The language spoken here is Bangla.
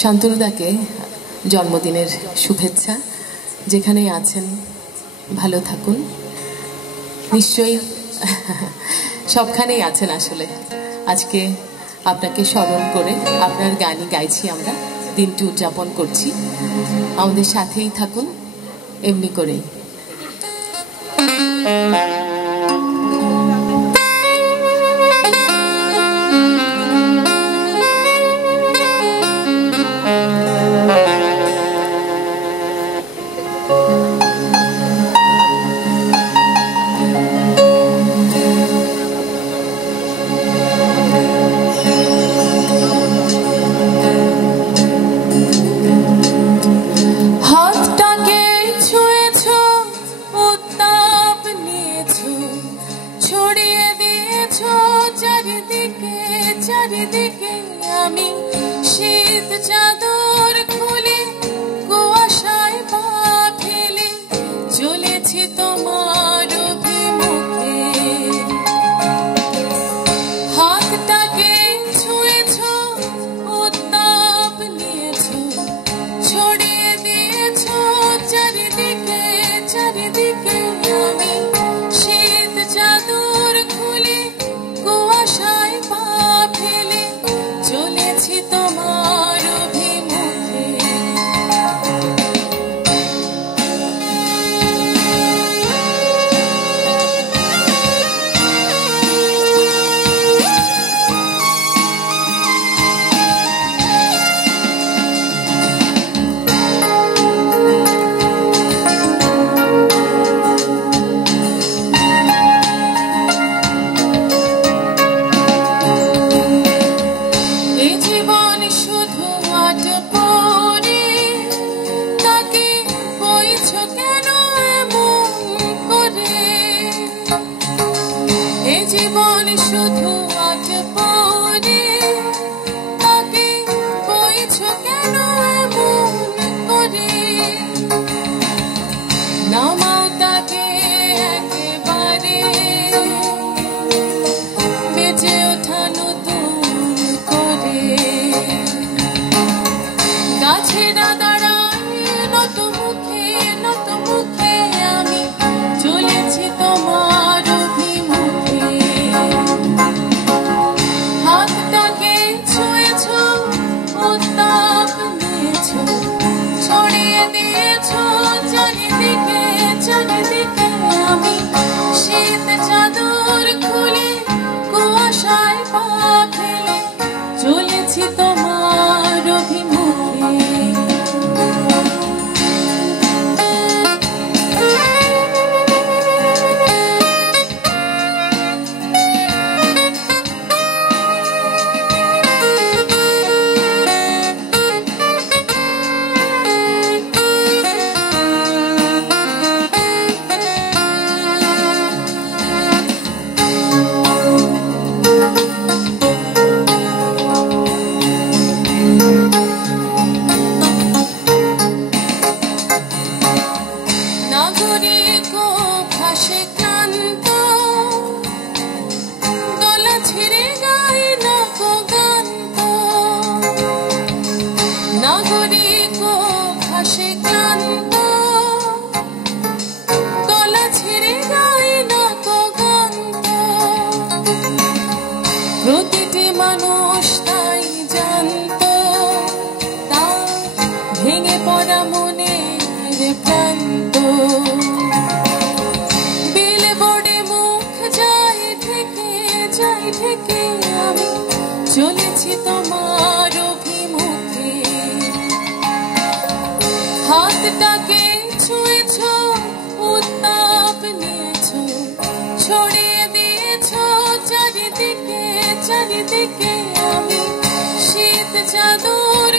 শান্তনুদাকে জন্মদিনের শুভেচ্ছা। যেখানেই আছেন ভালো থাকুন। নিশ্চয়ই সবখানেই আছেন। আসলে আজকে আপনাকে স্মরণ করে আপনার গানই গাইছি, আমরা দিনটি উদযাপন করছি। আমাদের সাথেই থাকুন এমনি করেই। চারিদিকে আমি শীত চাদর খুলে কুয়াশায় পা ফেলে চলেছি তোমার অভিমুখে। হাতটাকে ছুঁয়েছ, উত্তাপ নিয়েছ, ছড়িয়ে দিয়েছ চারিদিকে চারিদিকে আমি শীত চাদর খুলে কুয়াশায় পা ফেলে চলেছি তোমার অভিমুখে। জীবন শুধু আজ পরে তাকে বইছ কেন এমন করে। নামাও তাকে একেবারে, বেঁচে ওঠা নতুন করে। গাছেরা দাঁড়ায় নত মুখে আমি চলেছি তোমার অভিমুখে। হাতটাকে ছুঁয়েছ, উত্তাপ নিয়েছ, ছড়িয়ে দিয়েছ চারিদিকে চারিদিকে আমি শীত চাদর খুলে কুয়াশায় পা ফেলে চলেছি তোমার অভিমুখে। নাগরিক ভাসে ক্লান্ত, গলা ছেড়ে গাই লোকগান্ত। নাগরিক ভাসে ক্লান্ত, গলা ছেড়ে গাই লোকগান্ত। প্রতিটি মানুষ তাই জানত, তার ভেঙে পড়া মনের প্রান্ত। বিলবোর্ডে মুখ যায় ঠেকে আমি চলেছি তোমার অভিমুখে। হাতটাকে ছুঁয়েছ, উত্তাপ নিয়েছ, ছড়িয়ে দিয়েছ চারিদিকে চারিদিকে আমি শীত চাদর